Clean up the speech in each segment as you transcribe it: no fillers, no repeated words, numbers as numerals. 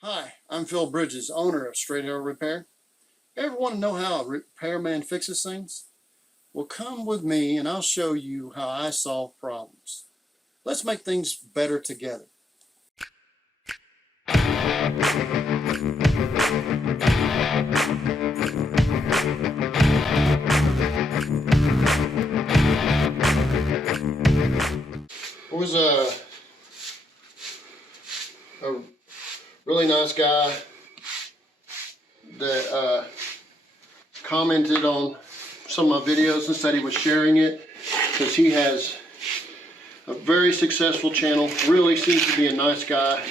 Hi, I'm Phil Bridges, owner of Straight Arrow Repair. Ever want to know how a repairman fixes things? Well, come with me and I'll show you how I solve problems. Let's make things better together. There was a really nice guy that commented on some of my videos and said he was sharing it because he has a very successful channel. Really seems to be a nice guy.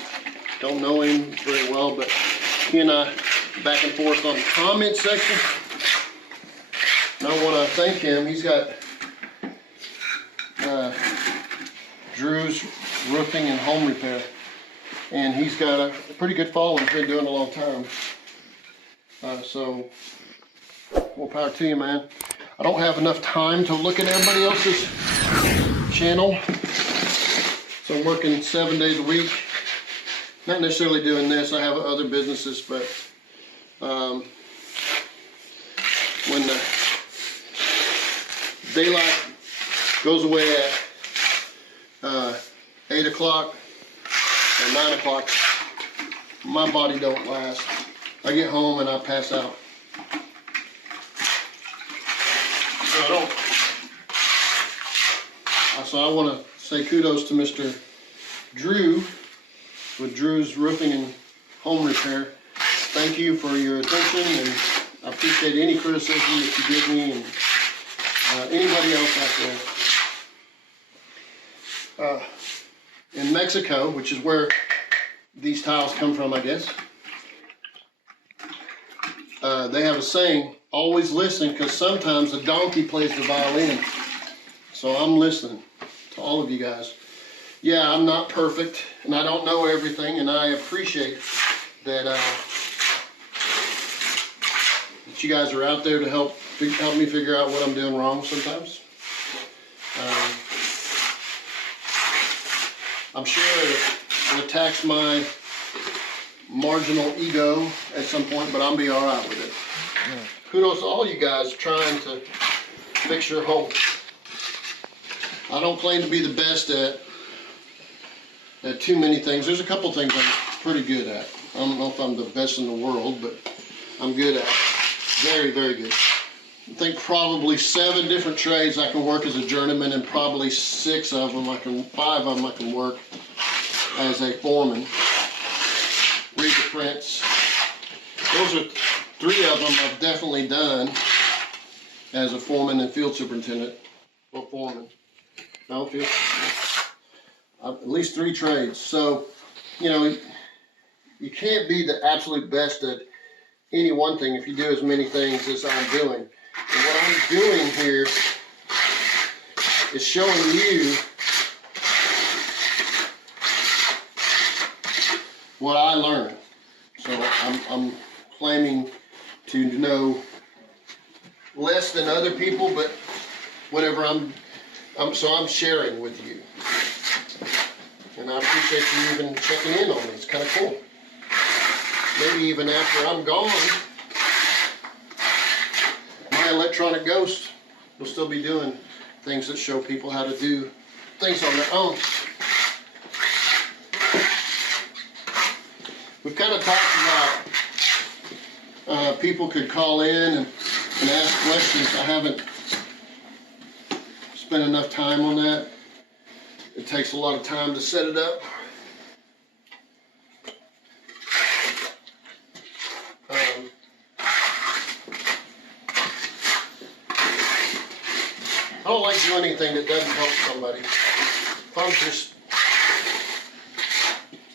Don't know him very well, but he and I back and forth on the comment section. And I want to thank him. He's got Drew's Roofing and Home Repair, and he's got a pretty good following. He's been doing it a long time. So more power to you, man. I don't have enough time to look at everybody else's channel, so I'm working 7 days a week. Not necessarily doing this. I have other businesses, but when the daylight goes away at 8 o'clock or 9 o'clock, my body don't last. I get home and I pass out. So I want to say kudos to Mr. Drew with Drew's Roofing and Home Repair. Thank you for your attention, and I appreciate any criticism that you give me, and anybody else out there. In Mexico, which is where these tiles come from, I guess, they have a saying, always listen, because sometimes a donkey plays the violin. So I'm listening to all of you guys. Yeah, I'm not perfect, and I don't know everything, and I appreciate that that you guys are out there to help me figure out what I'm doing wrong sometimes. I'm sure it attacks my marginal ego at some point, but I'll be all right with it. Yeah. Kudos to all you guys trying to fix your home. I don't claim to be the best at too many things. There's a couple things I'm pretty good at. I don't know if I'm the best in the world, but I'm good at it. Very, very good. I think probably 7 different trades I can work as a journeyman, and probably 5 of them I can work as a foreman. Read the prints. Those are 3 of them I've definitely done as a foreman and field superintendent. Or foreman. No, field. At least 3 trades. So, you know, you can't be the absolute best at any one thing if you do as many things as I'm doing. And what I'm doing here is showing you what I learned. So I'm claiming to know less than other people, but whatever I'm sharing with you. And I appreciate you even checking in on me. It's kind of cool. Maybe even after I'm gone, my electronic ghost will still be doing things that show people how to do things on their own. We've kind of talked about people could call in and ask questions. I haven't spent enough time on that. It takes a lot of time to set it up. I don't like doing anything that doesn't help somebody.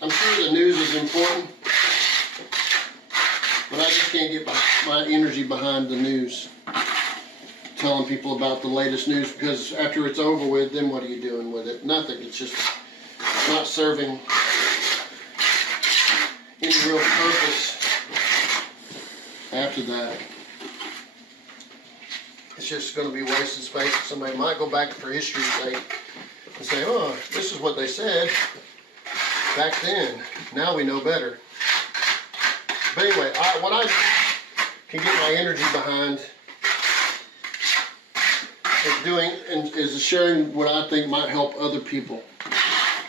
I'm sure the news is important, but I just can't get my energy behind the news, telling people about the latest news, because after it's over with, then what are you doing with it? Nothing. It's just not serving any real purpose after that. It's just going to be wasted space. Somebody might go back for history's sake and say, oh, this is what they said back then. Now we know better. But anyway, what I can get my energy behind is sharing what I think might help other people.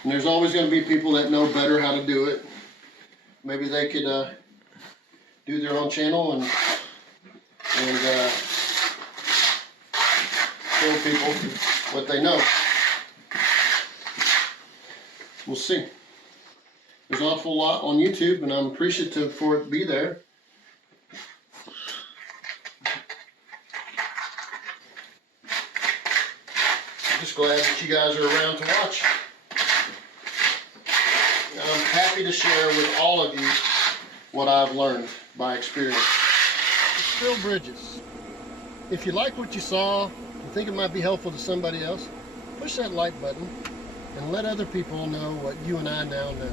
And there's always going to be people that know better how to do it. Maybe they could do their own channel and show people what they know. We'll see. There's an awful lot on YouTube, and I'm appreciative for it to be there. I'm just glad that you guys are around to watch. And I'm happy to share with all of you what I've learned by experience. Still bridges. If you like what you saw, you think it might be helpful to somebody else, push that like button and let other people know what you and I now know.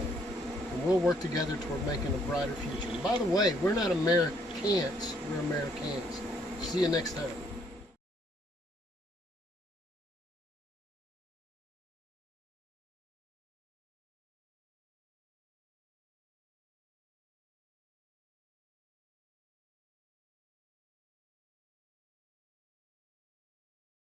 And we'll work together toward making a brighter future. And by the way, we're not Americans, we're Americans. See you next time.